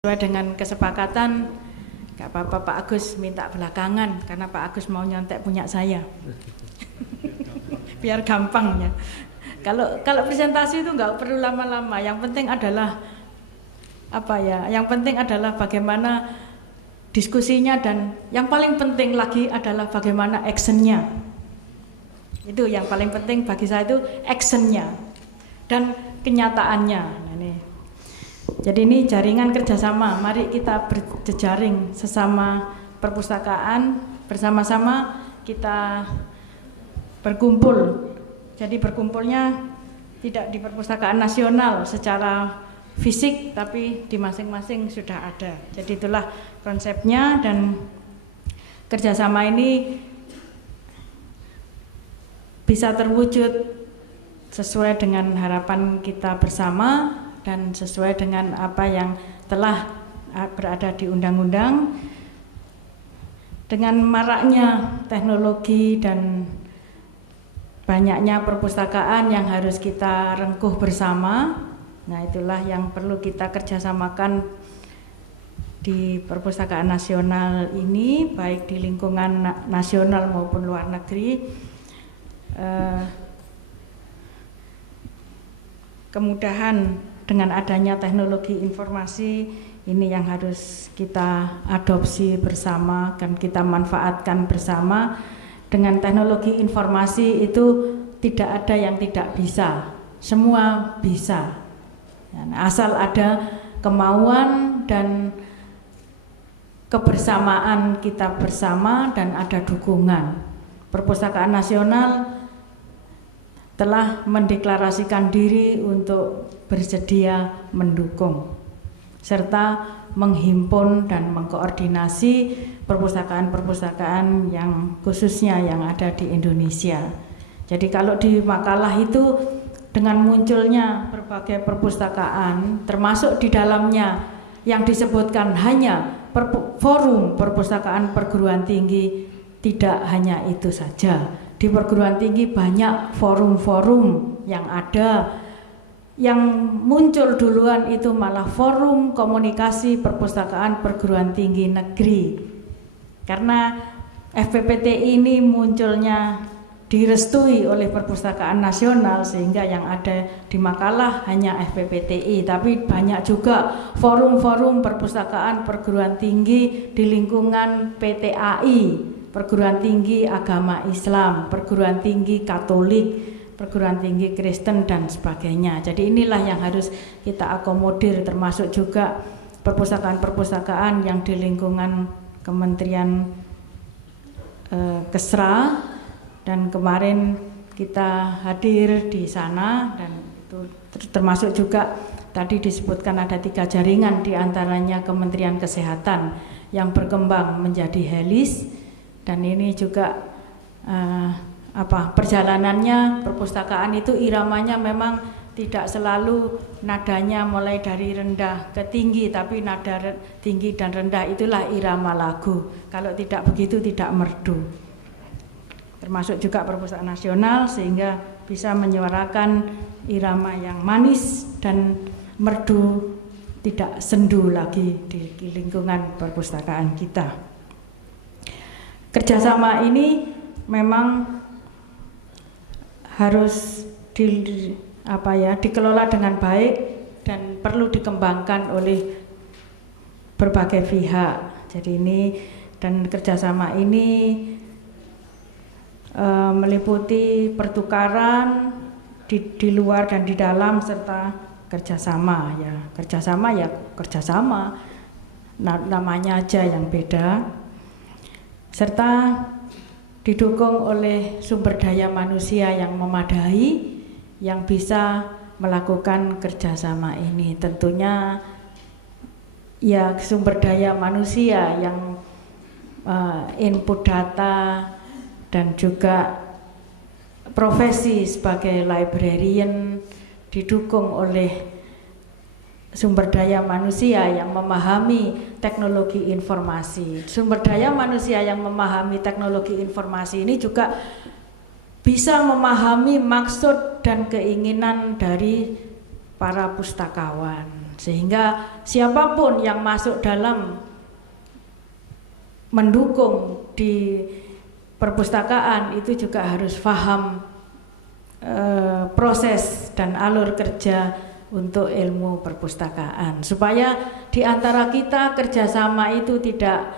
Sesuai dengan kesepakatan, gak apa-apa Pak Agus minta belakangan karena Pak Agus mau nyontek punya saya. Biar gampang ya. Kalau presentasi itu nggak perlu lama-lama. Yang penting adalah apa ya? Yang penting adalah bagaimana diskusinya, dan yang paling penting lagi adalah bagaimana actionnya. Itu yang paling penting bagi saya, itu actionnya dan kenyataannya. Jadi ini jaringan kerjasama. Mari kita berjejaring sesama perpustakaan, bersama-sama kita berkumpul. Jadi berkumpulnya tidak di Perpustakaan Nasional secara fisik, tapi di masing-masing sudah ada. Jadi itulah konsepnya, dan kerjasama ini bisa terwujud sesuai dengan harapan kita bersama dan sesuai dengan apa yang telah berada di undang-undang. Dengan maraknya teknologi dan banyaknya perpustakaan yang harus kita rengkuh bersama, nah itulah yang perlu kita kerjasamakan di Perpustakaan Nasional ini, baik di lingkungan nasional maupun luar negeri. Kemudahan dengan adanya teknologi informasi ini yang harus kita adopsi bersama dan kita manfaatkan bersama. Dengan teknologi informasi itu tidak ada yang tidak bisa, semua bisa. Asal ada kemauan dan kebersamaan kita bersama dan ada dukungan. Perpustakaan Nasional telah mendeklarasikan diri untuk bersedia mendukung serta menghimpun dan mengkoordinasi perpustakaan-perpustakaan yang khususnya yang ada di Indonesia. Jadi kalau di makalah itu dengan munculnya berbagai perpustakaan, termasuk di dalamnya yang disebutkan hanya forum perpustakaan perguruan tinggi, tidak hanya itu saja. Di perguruan tinggi banyak forum-forum yang ada. Yang muncul duluan itu malah forum komunikasi perpustakaan perguruan tinggi negeri. Karena FPPTI ini munculnya direstui oleh Perpustakaan Nasional, sehingga yang ada di makalah hanya FPPTI, tapi banyak juga forum-forum perpustakaan perguruan tinggi di lingkungan PTAI, Perguruan Tinggi Agama Islam, Perguruan Tinggi Katolik, perguruan tinggi Kristen dan sebagainya. Jadi inilah yang harus kita akomodir, termasuk juga perpustakaan-perpustakaan yang di lingkungan Kementerian Kesra, dan kemarin kita hadir di sana, dan itu termasuk juga tadi disebutkan ada 3 jaringan, diantaranya Kementerian Kesehatan yang berkembang menjadi HELIS, dan ini juga perjalanannya perpustakaan itu iramanya memang tidak selalu nadanya mulai dari rendah ke tinggi, tapi nada tinggi dan rendah itulah irama lagu. Kalau tidak begitu tidak merdu. Termasuk juga Perpustakaan Nasional sehingga bisa menyuarakan irama yang manis dan merdu, tidak sendu lagi di lingkungan perpustakaan kita. Kerjasama ini memang harus dikelola dengan baik dan perlu dikembangkan oleh berbagai pihak. Jadi ini, dan kerjasama ini meliputi pertukaran di luar dan di dalam, serta kerjasama kerjasama, namanya aja yang beda, serta didukung oleh sumber daya manusia yang memadai yang bisa melakukan kerjasama ini. Tentunya ya sumber daya manusia yang input data dan juga profesi sebagai librarian didukung oleh sumber daya manusia yang memahami teknologi informasi. Sumber daya manusia yang memahami teknologi informasi ini juga bisa memahami maksud dan keinginan dari para pustakawan. Sehingga siapapun yang masuk dalam mendukung di perpustakaan itu juga harus paham proses dan alur kerja untuk ilmu perpustakaan, supaya di antara kita kerjasama itu tidak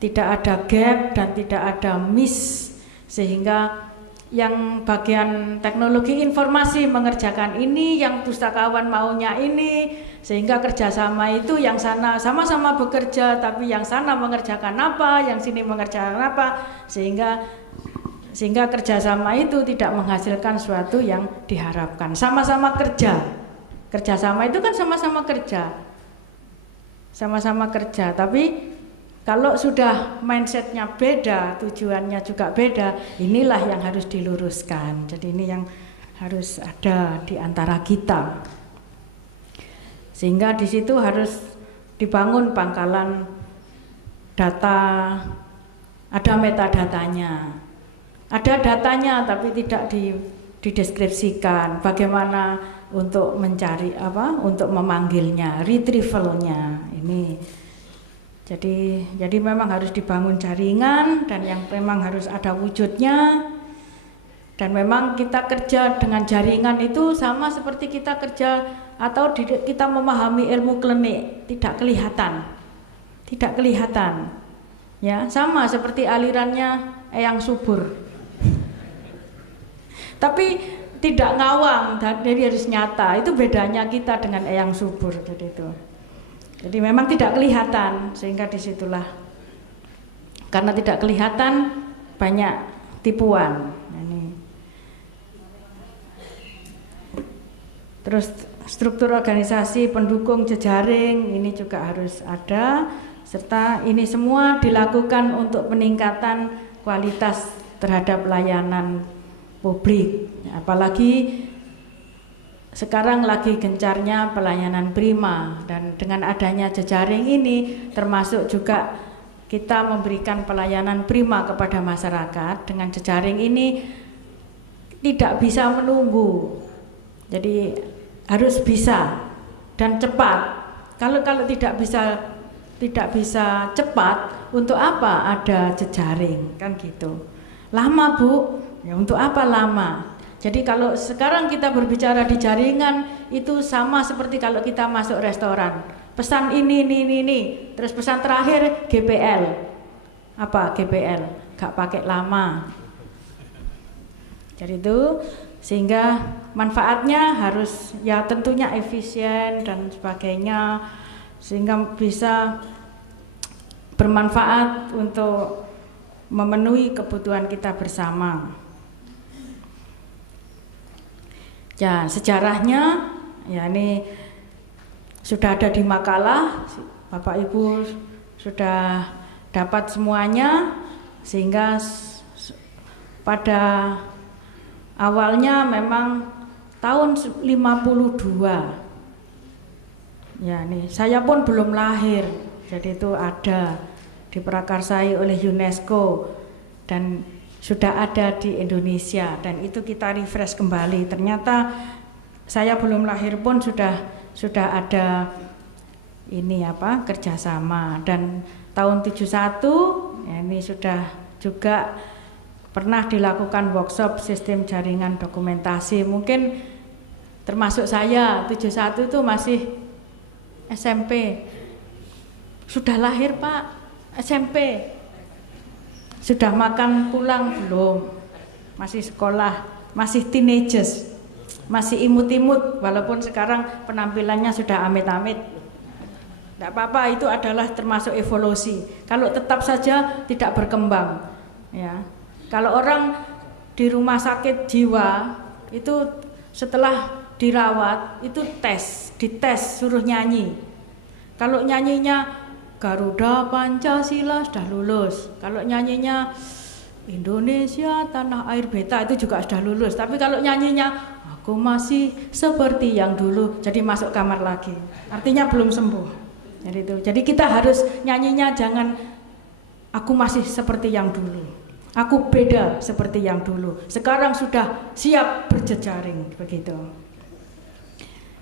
ada gap dan tidak ada miss, sehingga yang bagian teknologi informasi mengerjakan ini, yang pustakawan maunya ini, sehingga kerjasama itu yang sana sama-sama bekerja, tapi yang sana mengerjakan apa, yang sini mengerjakan apa, sehingga kerjasama itu tidak menghasilkan sesuatu yang diharapkan. Sama-sama kerjasama itu kan sama-sama kerja, tapi kalau sudah mindsetnya beda, tujuannya juga beda, inilah yang harus diluruskan. Jadi ini yang harus ada di antara kita, sehingga di situ harus dibangun pangkalan data, ada metadatanya, ada datanya tapi tidak dideskripsikan bagaimana untuk mencari untuk memanggilnya, retrievalnya ini. Jadi memang harus dibangun jaringan dan yang memang harus ada wujudnya. Dan memang kita kerja dengan jaringan itu sama seperti kita kerja atau kita memahami ilmu klinik, tidak kelihatan. Ya, sama seperti alirannya Eyang Subur. Tapi tidak ngawang, jadi harus nyata. Itu bedanya kita dengan Eyang Subur Jadi memang tidak kelihatan, sehingga disitulah karena tidak kelihatan banyak tipuan. Ini. Terus struktur organisasi pendukung jejaring ini juga harus ada, serta ini semua dilakukan untuk peningkatan kualitas terhadap layanan publik, apalagi sekarang lagi gencarnya pelayanan prima, dan dengan adanya jejaring ini termasuk juga kita memberikan pelayanan prima kepada masyarakat. Dengan jejaring ini tidak bisa menunggu, jadi harus bisa dan cepat. Kalau tidak bisa cepat, untuk apa ada jejaring, kan gitu. Lama Bu, ya untuk apa lama? Jadi kalau sekarang kita berbicara di jaringan itu sama seperti kalau kita masuk restoran, pesan ini, terus pesan terakhir GPL. Apa GPL? Gak pakai lama. Jadi itu sehingga manfaatnya harus ya tentunya efisien dan sebagainya, sehingga bisa bermanfaat untuk memenuhi kebutuhan kita bersama. Ya, sejarahnya ya ini sudah ada di makalah, Bapak Ibu sudah dapat semuanya, sehingga pada awalnya memang tahun 52. Ya, nih saya pun belum lahir. Jadi itu ada diprakarsai oleh UNESCO dan sudah ada di Indonesia, dan itu kita refresh kembali. Ternyata saya belum lahir pun sudah ada ini kerjasama. Dan tahun 71 ya ini sudah juga pernah dilakukan workshop sistem jaringan dokumentasi. Mungkin termasuk saya 71 itu masih SMP. Sudah lahir Pak, SMP. Sudah makan pulang belum? Masih sekolah, masih teenagers, masih imut-imut, walaupun sekarang penampilannya sudah amit-amit. Tidak apa-apa, itu adalah termasuk evolusi. Kalau tetap saja tidak berkembang, ya. Kalau orang di rumah sakit jiwa itu setelah dirawat itu dites suruh nyanyi. Kalau nyanyinya Garuda Pancasila sudah lulus. Kalau nyanyinya Indonesia Tanah Air Beta itu juga sudah lulus. Tapi kalau nyanyinya Aku Masih Seperti Yang Dulu, jadi masuk kamar lagi. Artinya belum sembuh. Jadi kita harus nyanyinya jangan Aku Masih Seperti Yang Dulu, aku beda seperti yang dulu. Sekarang sudah siap berjejaring begitu.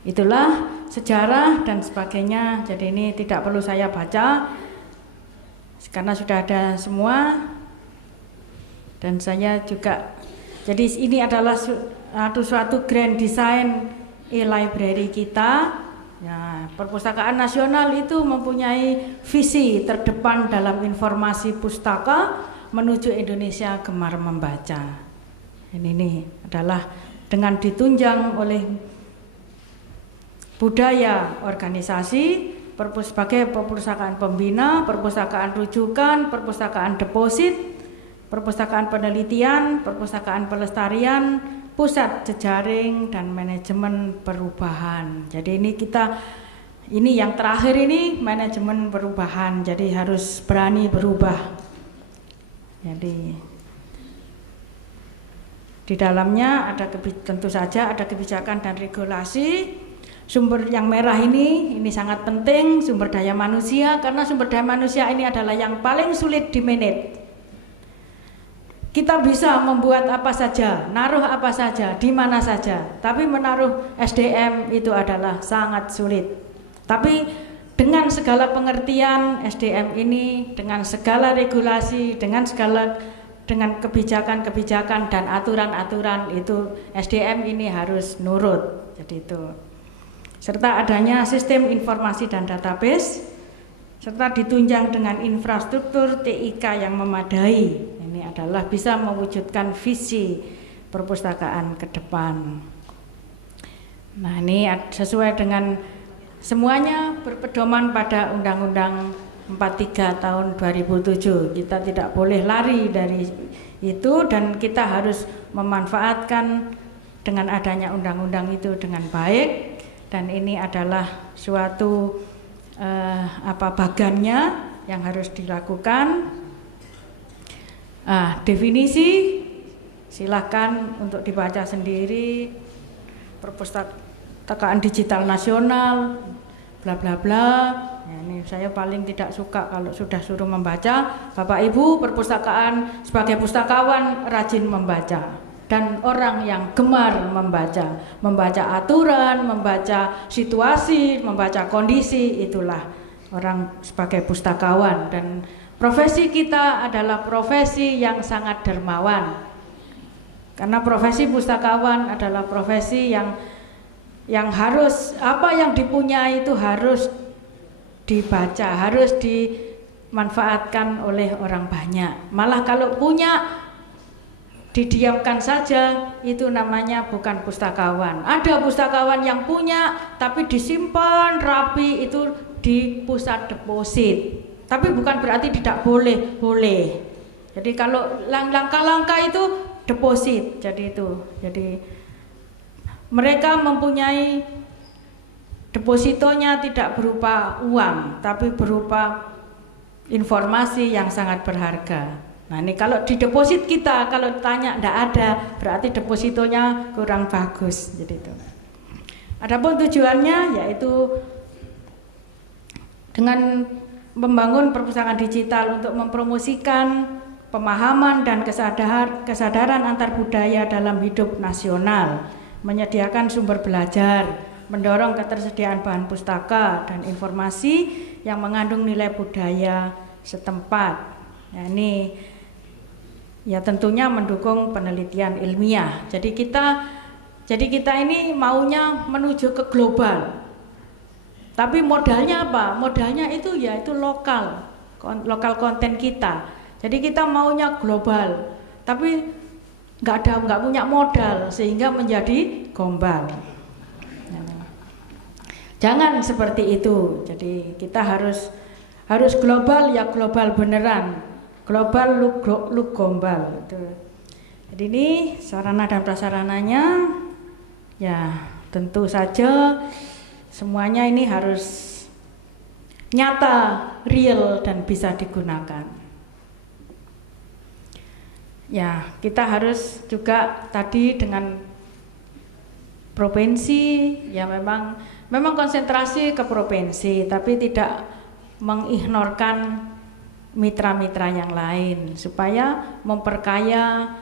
Itulah sejarah dan sebagainya. Jadi ini tidak perlu saya baca karena sudah ada semua. Dan saya juga, jadi ini adalah suatu grand design e-library kita. Ya, Perpustakaan Nasional itu mempunyai visi terdepan dalam informasi pustaka menuju Indonesia gemar membaca. Ini adalah dengan ditunjang oleh budaya organisasi sebagai perpustakaan pembina, perpustakaan rujukan, perpustakaan deposit, perpustakaan penelitian, perpustakaan pelestarian, pusat jejaring dan manajemen perubahan. Jadi ini yang terakhir ini manajemen perubahan. Jadi harus berani berubah. Jadi di dalamnya ada tentu saja ada kebijakan dan regulasi. Sumber yang merah ini sangat penting, sumber daya manusia, karena sumber daya manusia ini adalah yang paling sulit di-manage. Kita bisa membuat apa saja, naruh apa saja, di mana saja, tapi menaruh SDM itu adalah sangat sulit. Tapi dengan segala pengertian SDM ini, dengan segala regulasi, dengan kebijakan-kebijakan dan aturan-aturan itu SDM ini harus nurut. Jadi itu. Serta adanya sistem informasi dan database, serta ditunjang dengan infrastruktur TIK yang memadai. Ini adalah bisa mewujudkan visi perpustakaan ke depan. Nah, ini sesuai dengan semuanya berpedoman pada Undang-Undang 43 tahun 2007. Kita tidak boleh lari dari itu dan kita harus memanfaatkan dengan adanya undang-undang itu dengan baik. Dan ini adalah suatu bagannya yang harus dilakukan. Definisi silahkan untuk dibaca sendiri. Perpustakaan digital nasional, bla bla bla. Ya, ini saya paling tidak suka kalau sudah suruh membaca. Bapak Ibu perpustakaan sebagai pustakawan rajin membaca. Dan orang yang gemar membaca aturan, membaca situasi, membaca kondisi, itulah orang sebagai pustakawan. Dan profesi kita adalah profesi yang sangat dermawan, karena profesi pustakawan adalah profesi yang harus, apa yang dipunyai itu harus dibaca, harus dimanfaatkan oleh orang banyak. Malah kalau punya didiamkan saja, itu namanya bukan pustakawan. Ada pustakawan yang punya tapi disimpan rapi itu di pusat deposit. Tapi bukan berarti tidak boleh, boleh. Jadi kalau langkah-langkah itu deposit. Jadi mereka mempunyai depositonya tidak berupa uang, tapi berupa informasi yang sangat berharga. Nah, ini kalau di deposit kita, kalau tanya tidak ada, berarti depositonya kurang bagus. Jadi itu. Adapun tujuannya yaitu dengan membangun perpustakaan digital untuk mempromosikan pemahaman dan kesadaran antar budaya dalam hidup nasional, menyediakan sumber belajar, mendorong ketersediaan bahan pustaka dan informasi yang mengandung nilai budaya setempat. Nah, ini ya tentunya mendukung penelitian ilmiah. Jadi kita ini maunya menuju ke global. Tapi modalnya apa? Modalnya itu yaitu lokal konten kita. Jadi kita maunya global, tapi nggak punya modal sehingga menjadi gombal. Jangan seperti itu. Jadi kita harus global, ya global beneran. Global look gombal. Jadi ini sarana dan prasarananya ya tentu saja semuanya ini harus nyata, real dan bisa digunakan. Ya, kita harus juga tadi dengan provinsi ya memang konsentrasi ke provinsi, tapi tidak mengignorkan mitra-mitra yang lain supaya memperkaya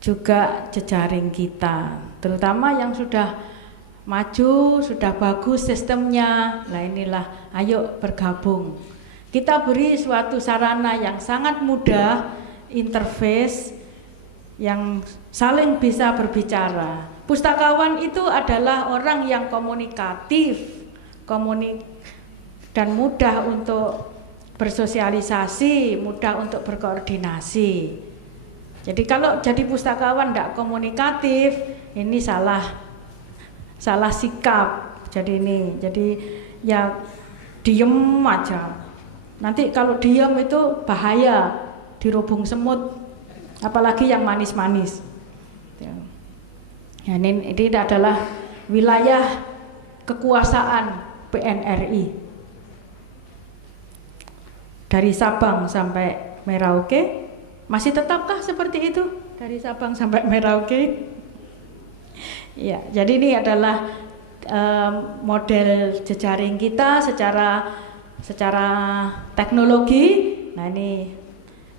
juga jejaring kita, terutama yang sudah maju, sudah bagus sistemnya. Nah inilah, ayo bergabung. Kita beri suatu sarana yang sangat mudah, interface yang saling bisa berbicara. Pustakawan itu adalah orang yang komunikatif, dan mudah untuk bersosialisasi, mudah untuk berkoordinasi. Jadi kalau jadi pustakawan tidak komunikatif, ini salah sikap. Jadi ya diem aja. Nanti kalau diem itu bahaya, dirubung semut, apalagi yang manis-manis. Ya, ini adalah wilayah kekuasaan PNRI. Dari Sabang sampai Merauke, masih tetapkah seperti itu? Dari Sabang sampai Merauke? Ya, jadi ini adalah model jejaring kita secara teknologi. Nah ini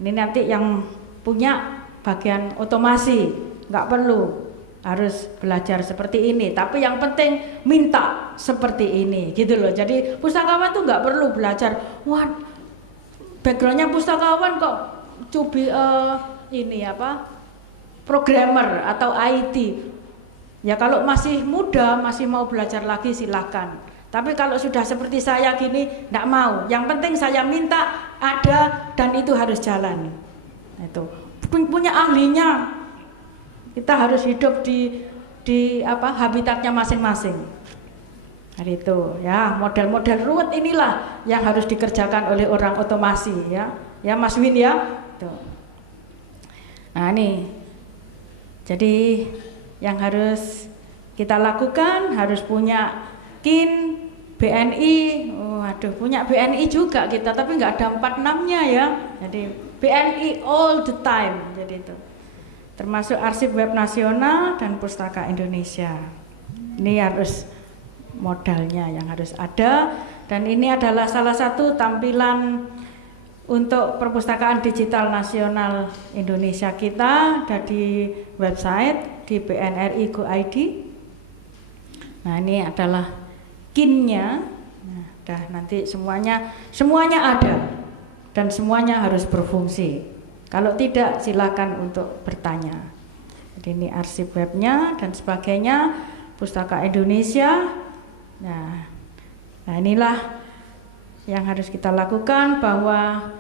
nanti yang punya bagian otomasi nggak perlu harus belajar seperti ini, tapi yang penting minta seperti ini gitu loh. Jadi pustakawan tuh nggak perlu belajar, wah backgroundnya pustakawan kok programmer atau IT. Ya kalau masih muda, masih mau belajar lagi silahkan. Tapi kalau sudah seperti saya gini, enggak mau. Yang penting saya minta ada dan itu harus jalan. Itu punya ahlinya. Kita harus hidup di habitatnya masing-masing. Hari itu ya, model-model ruwet inilah yang harus dikerjakan oleh orang otomasi ya. Ya Mas Win ya. Tuh. Nah ini. Jadi yang harus kita lakukan harus punya KIN, BNI, punya BNI juga kita, tapi nggak ada 46-nya ya. Jadi BNI all the time, jadi itu. Termasuk arsip web nasional dan pustaka Indonesia. Ini harus modalnya yang harus ada, dan ini adalah salah satu tampilan untuk perpustakaan digital nasional Indonesia kita. Ada di website di PNRI Go ID. Nah ini adalah KIN-nya. Nah, nanti semuanya ada dan semuanya harus berfungsi. Kalau tidak silakan untuk bertanya. Jadi ini arsip webnya dan sebagainya, Pustaka Indonesia. Nah inilah yang harus kita lakukan, bahwa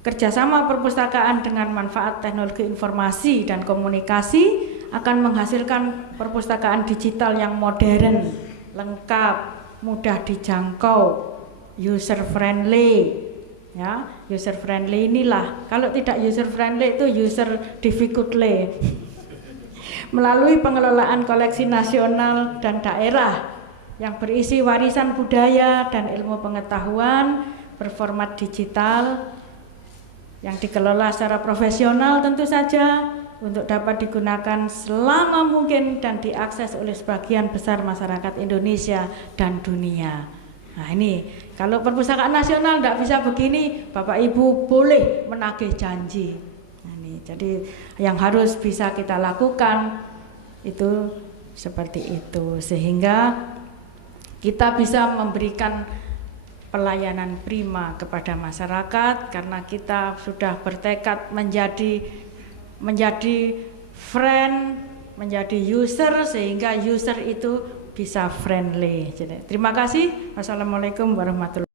kerjasama perpustakaan dengan manfaat teknologi informasi dan komunikasi akan menghasilkan perpustakaan digital yang modern, lengkap, mudah dijangkau, user friendly. Ya, user friendly inilah. Kalau tidak user friendly itu user difficultly. Melalui pengelolaan koleksi nasional dan daerah yang berisi warisan budaya dan ilmu pengetahuan berformat digital yang dikelola secara profesional tentu saja, untuk dapat digunakan selama mungkin dan diakses oleh sebagian besar masyarakat Indonesia dan dunia. Nah ini, kalau perpustakaan nasional tidak bisa begini, Bapak Ibu boleh menagih janji. Nah, ini, jadi yang harus bisa kita lakukan itu seperti itu, sehingga kita bisa memberikan pelayanan prima kepada masyarakat, karena kita sudah bertekad menjadi friend, menjadi user, sehingga user itu bisa friendly. Jadi, terima kasih. Wassalamualaikum warahmatullahi wabarakatuh.